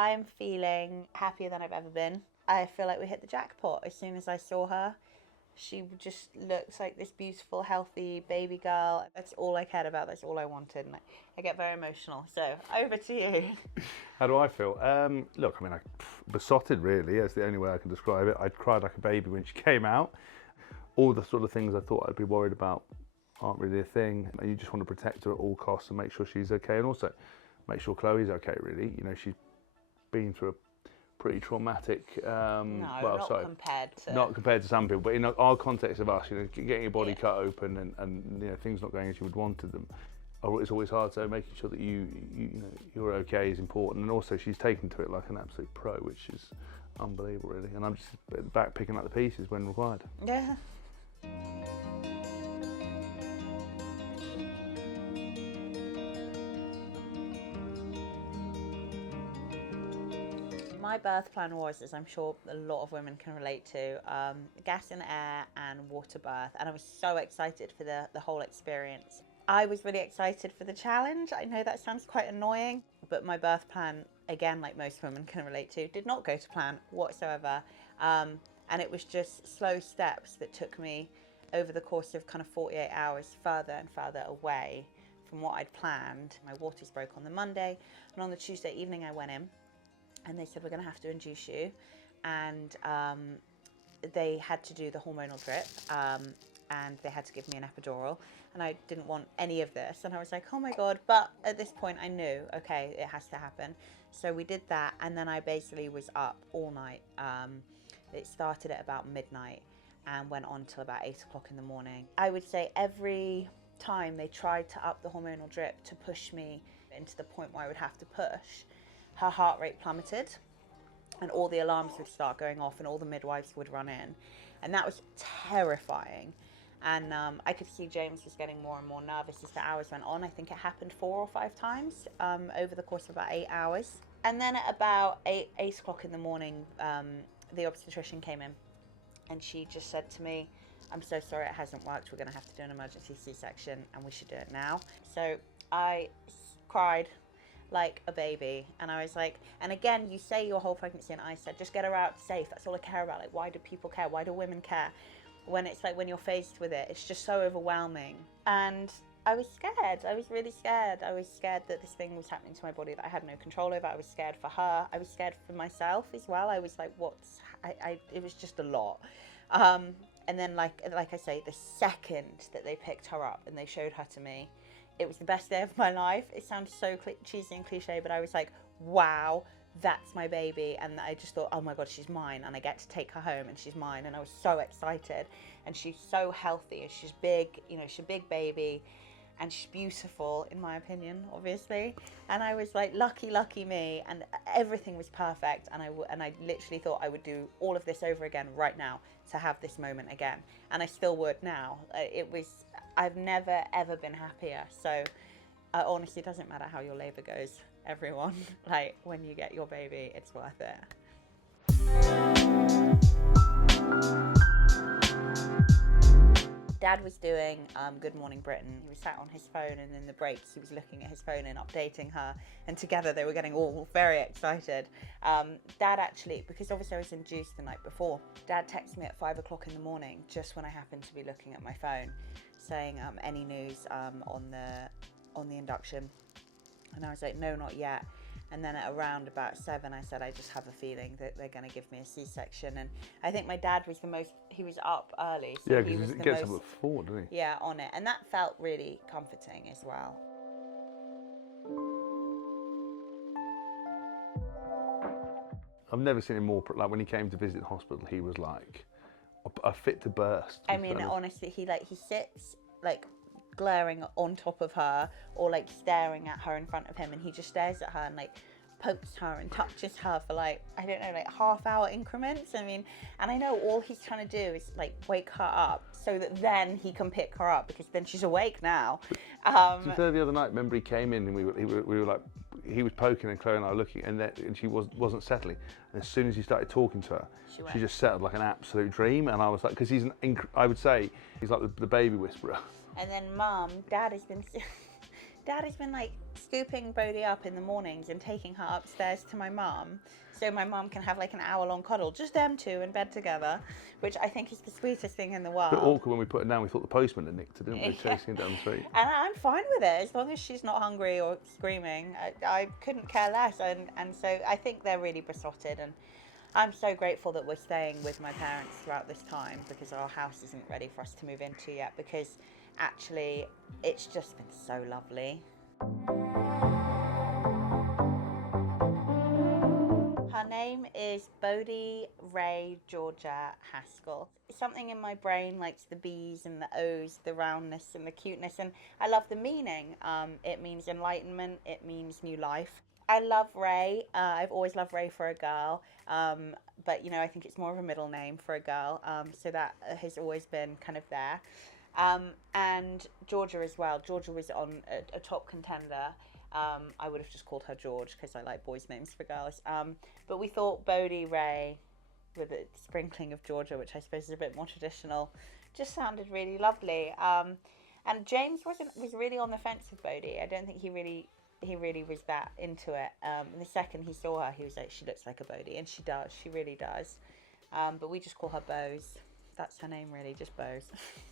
I'm feeling happier than I've ever been. I feel like we hit the jackpot. As soon as I saw her, she just looks like this beautiful, healthy baby girl. That's all I cared about. That's all I wanted. And I get very emotional. So over to you. How do I feel? Look, I mean, besotted really, that's the only way I can describe it. I cried like a baby when she came out. All the sort of things I thought I'd be worried about aren't really a thing. And you just want to protect her at all costs and make sure she's okay. And also make sure Chloe's okay, really. You know, she's been through a pretty traumatic, not compared to some people, but in our context of us, you know, getting your body cut open and you know, things not going as you would wanted them, it's always hard. So making sure that you're okay is important. And also she's taken to it like an absolute pro, which is unbelievable, really. And I'm just at the back picking up the pieces when required. Yeah. My birth plan was, as I'm sure a lot of women can relate to, gas and air and water birth, and I was so excited for the whole experience. I was really excited for the challenge. I know that sounds quite annoying, but my birth plan, again, like most women can relate to, did not go to plan whatsoever, and it was just slow steps that took me over the course of kind of 48 hours further and further away from what I'd planned. My waters broke on the Monday, and on the Tuesday evening I went in, and they said, we're going to have to induce you, and they had to do the hormonal drip, and they had to give me an epidural, and I didn't want any of this, and I was like, oh my god. But at this point I knew, okay, it has to happen. So we did that, and then I basically was up all night. It started at about midnight and went on till about 8 o'clock in the morning. I would say every time they tried to up the hormonal drip to push me into the point where I would have to push, her heart rate plummeted and all the alarms would start going off and all the midwives would run in, and that was terrifying. And I could see James was getting more and more nervous as the hours went on. I think it happened 4 or 5 times over the course of about 8 hours. And then at about 8 o'clock in the morning, the obstetrician came in, and she just said to me, I'm so sorry, it hasn't worked. We're going to have to do an emergency C-section, and we should do it now. So I cried like a baby, and I was like, and again, you say your whole pregnancy, and I said, just get her out safe. That's all I care about. Like, why do people care? Why do women care? When it's like, when you're faced with it, it's just so overwhelming. And I was scared. I was really scared. I was scared that this thing was happening to my body that I had no control over. I was scared for her. I was scared for myself as well. I was like, it was just a lot. And then like I say, the second that they picked her up and they showed her to me, it was the best day of my life. It sounds so cheesy and cliche, but I was like, wow, that's my baby. And I just thought, oh my God, she's mine, and I get to take her home and she's mine. And I was so excited, and she's so healthy, and she's big, you know, she's a big baby, and she's beautiful in my opinion, obviously. And I was like, lucky me, and everything was perfect. And I literally thought I would do all of this over again right now to have this moment again, and I still would now. I've never ever been happier. So honestly, it doesn't matter how your labor goes, everyone. Like, when you get your baby, it's worth it. Dad was doing Good Morning Britain. He was sat on his phone, and in the breaks he was looking at his phone and updating her, and together they were getting all very excited. Dad actually, because obviously I was induced the night before, Dad texted me at 5 o'clock in the morning, just when I happened to be looking at my phone, saying any news on the induction. And I was like, no, not yet. And then at around about 7, I said, I just have a feeling that they're going to give me a C-section. And I think my dad was he was up early. So yeah, because he gets up at 4, doesn't he? Yeah, on it. And that felt really comforting as well. I've never seen him more, like when he came to visit the hospital, he was like a fit to burst. I mean, honestly, he sits like glaring on top of her, or like staring at her in front of him, and he just stares at her and like pokes her and touches her for like, I don't know, like half-hour increments. I mean, and I know all he's trying to do is like wake her up so that then he can pick her up, because then she's awake now. To be fair, the other night, remember he came in and we were like, he was poking, and Chloe and I were looking, and she wasn't settling. And as soon as he started talking to her, she just settled like an absolute dream. And I was like, because he's I would say he's like the baby whisperer. And then Dad has been Dad has been like scooping Bodhi up in the mornings and taking her upstairs to my mum, so my mum can have like an hour-long cuddle, just them two in bed together, which I think is the sweetest thing in the world. A bit awkward when we put it down. We thought the postman had nicked it, didn't we? Chasing it down the street. And I'm fine with it as long as she's not hungry or screaming. I couldn't care less, and so I think they're really besotted, and I'm so grateful that we're staying with my parents throughout this time, because our house isn't ready for us to move into yet, because actually it's just been so lovely. Her name is Bodhi Rae Georgia Haskell. Something in my brain likes the B's and the O's, the roundness and the cuteness, and I love the meaning. It means enlightenment, it means new life. I love Ray. I've always loved Ray for a girl, but I think it's more of a middle name for a girl, so that has always been kind of there. And Georgia as well. Georgia was on a top contender. I would have just called her George because I like boys' names for girls. But we thought Bodhi Rae, with a sprinkling of Georgia, which I suppose is a bit more traditional, just sounded really lovely. And James was really on the fence with Bodhi. I don't think he really was that into it. The second he saw her, he was like, she looks like a Bodhi, and she does. She really does. But we just call her Bose. That's her name, really, just Bose.